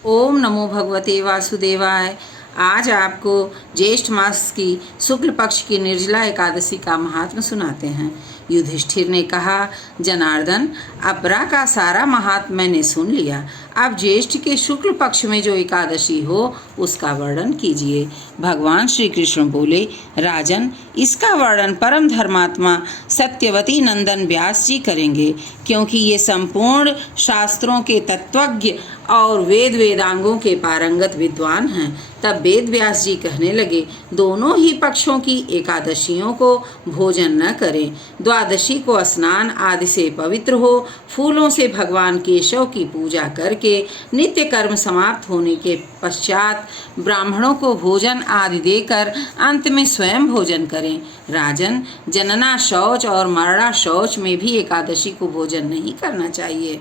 ओम नमो भगवते वासुदेवाय। आज आपको ज्येष्ठ मास की शुक्ल पक्ष की निर्जला एकादशी का महात्म सुनाते हैं। युधिष्ठिर ने कहा, जनार्दन, अपरा का सारा महात्म मैंने सुन लिया। अब ज्येष्ठ के शुक्ल पक्ष में जो एकादशी हो उसका वर्णन कीजिए। भगवान श्री कृष्ण बोले, राजन, इसका वर्णन परम धर्मात्मा सत्यवती नंदन व्यास जी करेंगे, क्योंकि ये संपूर्ण शास्त्रों के तत्वज्ञ और वेदांगों के पारंगत विद्वान हैं। तब वेद व्यास जी कहने लगे, दोनों ही पक्षों की एकादशियों को भोजन न करें। द्वादशी को स्नान आदि से पवित्र हो, फूलों से भगवान केशव की पूजा करके नित्य कर्म समाप्त होने के पश्चात ब्राह्मणों को भोजन आदि देकर अंत में स्वयं भोजन करें। राजन, जनना शौच और मरणा शौच में भी एकादशी को भोजन नहीं करना चाहिए।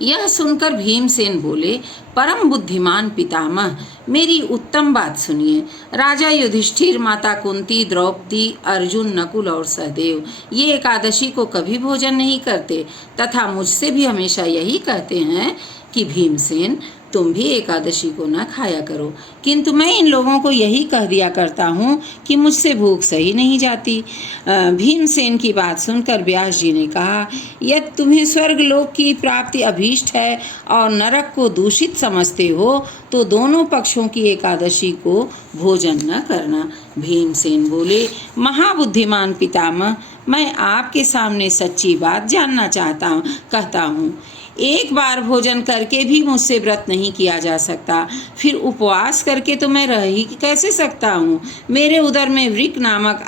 यह सुनकर भीमसेन बोले, परम बुद्धिमान पितामह, मेरी उत्तम बात सुनिए। राजा युधिष्ठिर, माता कुंती, द्रौपदी, अर्जुन, नकुल और सहदेव ये एकादशी को कभी भोजन नहीं करते तथा मुझसे भी हमेशा यही कहते हैं कि भीमसेन, तुम भी एकादशी को न खाया करो, किंतु मैं इन लोगों को यही कह दिया करता हूँ कि मुझसे भूख सही नहीं जाती। भीमसेन की बात सुनकर व्यास जी ने कहा, यदि तुम्हें स्वर्ग लोक की प्राप्ति अभीष्ट है और नरक को दूषित समझते हो तो दोनों पक्षों की एकादशी को भोजन न करना। भीमसेन बोले, महाबुद्धिमान पितामह, मैं आपके सामने सच्ची बात जानना कहता हूँ। एक बार भोजन करके भी मुझसे व्रत नहीं किया जा सकता, फिर उपवास करके तो मैं रह ही कैसे सकता हूँ। मेरे उदर में वृक नामक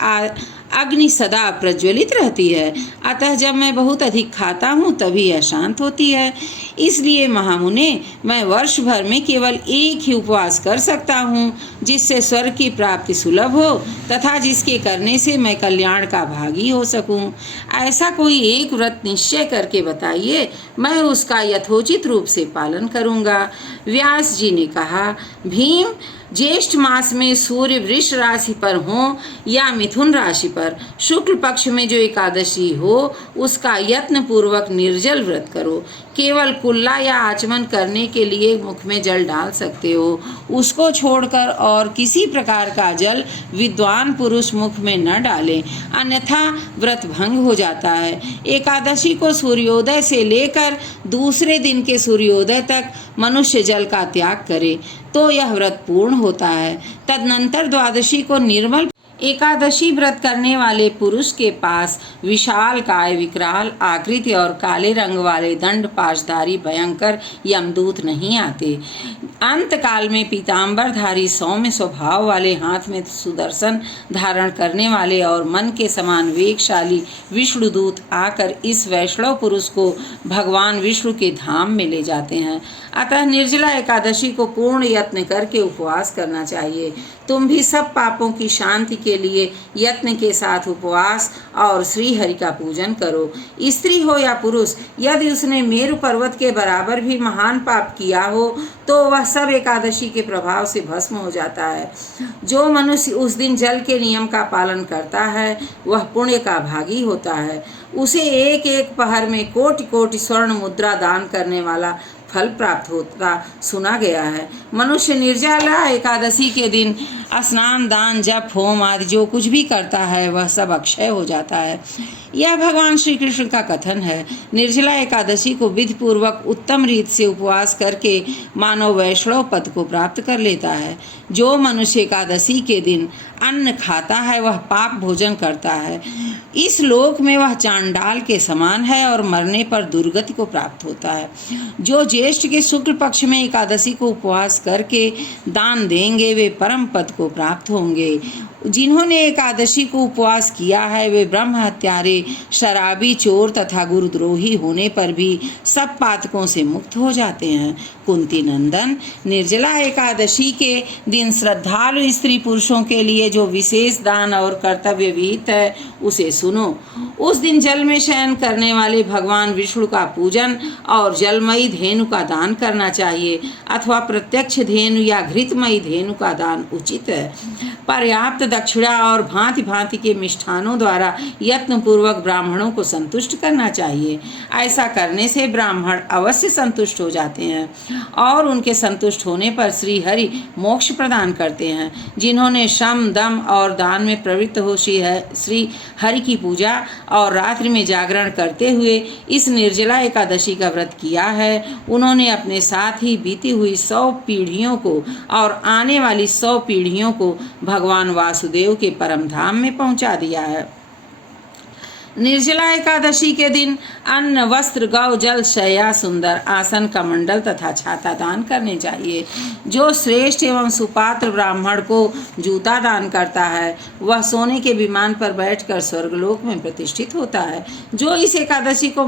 अग्नि सदा प्रज्वलित रहती है, अतः जब मैं बहुत अधिक खाता हूँ तभी यह शांत होती है। इसलिए महामुने, मैं वर्ष भर में केवल एक ही उपवास कर सकता हूँ, जिससे स्वर्ग की प्राप्ति सुलभ हो तथा जिसके करने से मैं कल्याण का भागी हो सकूँ। ऐसा कोई एक व्रत निश्चय करके बताइए, मैं उसका यथोचित रूप से पालन करूँगा। व्यास जी ने कहा, भीम, ज्येष्ठ मास में सूर्य वृष राशि पर हो या मिथुन राशि पर, शुक्ल पक्ष में जो एकादशी हो उसका यत्न पूर्वक निर्जल व्रत करो। केवल कुल्ला या आचमन करने के लिए मुख में जल डाल सकते हो, उसको छोड़कर और किसी प्रकार का जल विद्वान पुरुष मुख में न डालें, अन्यथा व्रत भंग हो जाता है। एकादशी को सूर्योदय से लेकर दूसरे दिन के सूर्योदय तक मनुष्य जल का त्याग करे तो यह व्रत पूर्ण होता है। तदनंतर द्वादशी को निर्मल एकादशी व्रत करने वाले पुरुष के पास विशाल काय, विकराल आकृति और काले रंग वाले दंड पाशधारी भयंकर यमदूत नहीं आते। अंत काल में पीताम्बरधारी सौम्य स्वभाव वाले, हाथ में सुदर्शन धारण करने वाले और मन के समान वेगशाली विष्णुदूत आकर इस वैष्णव पुरुष को भगवान विष्णु के धाम में ले जाते हैं। अतः निर्जला एकादशी को पूर्ण यत्न करके उपवास करना चाहिए। तुम भी सब पापों की शांति के लिए यत्न के साथ उपवास और श्री हरि का पूजन करो। स्त्री हो या पुरुष, यदि उसने मेरु पर्वत के बराबर भी महान पाप किया हो तो वह सब एकादशी के प्रभाव से भस्म हो जाता है। जो मनुष्य उस दिन जल के नियम का पालन करता है वह पुण्य का भागी होता है। उसे एक एक पहर में कोटि कोटि स्वर्ण मुद्रा दान करने वाला फल प्राप्त होता सुना गया है। मनुष्य निर्जला एकादशी के दिन स्नान, दान, जप, होम आदि जो कुछ भी करता है वह सब अक्षय हो जाता है। यह भगवान श्री कृष्ण का कथन है। निर्जला एकादशी को विधि पूर्वक उत्तम रीत से उपवास करके मानव वैष्णव पद को प्राप्त कर लेता है। जो मनुष्य एकादशी के दिन अन्न खाता है वह पाप भोजन करता है। इस लोक में वह चांडाल के समान है और मरने पर दुर्गति को प्राप्त होता है। जो ज्येष्ठ के शुक्ल पक्ष में एकादशी को उपवास करके दान देंगे वे परम पद को प्राप्त होंगे। जिन्होंने एकादशी को उपवास किया है वे ब्रह्म हत्यारे, शराबी, चोर तथा गुरुद्रोही होने पर भी सब पातकों से मुक्त हो जाते हैं। कुंती नंदन, निर्जला एकादशी के दिन श्रद्धालु स्त्री पुरुषों के लिए जो विशेष दान और कर्तव्य विहित है उसे सुनो। उस दिन जल में शयन करने वाले भगवान विष्णु का पूजन और जलमयी धेनु का दान करना चाहिए अथवा प्रत्यक्ष धेनु या घृतमयी धेनु का दान उचित है। पर्याप्त दक्षिणा और भांति भांति के मिष्ठानों द्वारा यत्नपूर्वक ब्राह्मणों को संतुष्ट करना चाहिए। ऐसा करने से ब्राह्मण अवश्य संतुष्ट हो जाते हैं और उनके संतुष्ट होने पर श्री हरि मोक्ष प्रदान करते हैं। जिन्होंने श्रम दम और दान में प्रवृत्त हो श्री हरि की पूजा और रात्रि में जागरण करते हुए इस निर्जला एकादशी का व्रत किया है, उन्होंने अपने साथ ही बीती हुई 100 पीढ़ियों को और आने वाली 100 पीढ़ियों को भगवान वासुदेव के परम धाम में पहुंचा दिया है। निर्जला एकादशी के दिन अन्न, वस्त्र, गौ, जल, शय्या, सुंदर आसन, कमंडल तथा छाता दान करने चाहिए। जो श्रेष्ठ एवं सुपात्र ब्राह्मण को जूता दान करता है वह सोने के विमान पर बैठकर स्वर्गलोक में प्रतिष्ठित होता है। जो इस एकादशी को